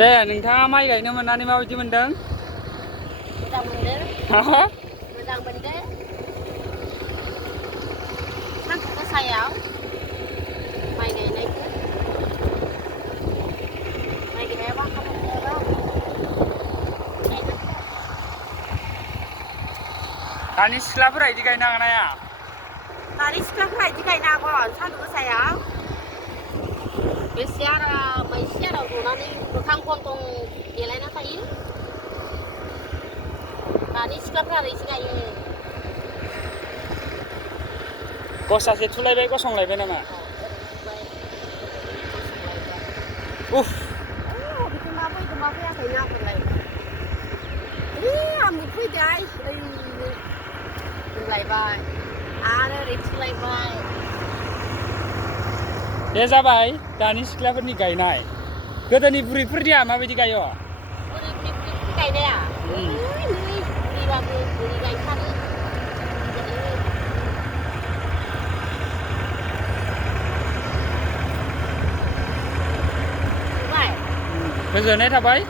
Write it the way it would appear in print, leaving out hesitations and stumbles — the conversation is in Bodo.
दे नोंथाङा माइ गायनो मोननानै माबायदि मोनदों? मोजां मोनदों। मोजां मोनदों। सानदुं गोसायाव माइ गायनायखौ माइ गायाबा खामानि गैयाबा दानि सिख्लाफोरा इदि गायनो हागोन ना हाया? दानि सिख्लाफोरा इदि गायनो हागोन सानदुं गोसायाव बे सियाराव जनानै मोखां गन्थं देलायना थायो। दानि सिख्लाफ्रा ओरैसो गायो। गसासे थुलायबाय गसंलायबाय नामा? ओरै थुबाय ओरै गसंलायबाय। उफ बेखौ मा फैखो मा फैयाखै नाहरलाय। आमुख फैदोहाय ओइनो होनलायबाय आरो ओरै थुलायबाय। बे जाबाय दानि सिख्लाफोरनि गायनाय। गोदोनि बुरैफोरनिया माबायदि गायो? बुरैफोरनि गायनाया नै बुरैबाबो बोरै गायथारो। गोजोननाय थाबाय।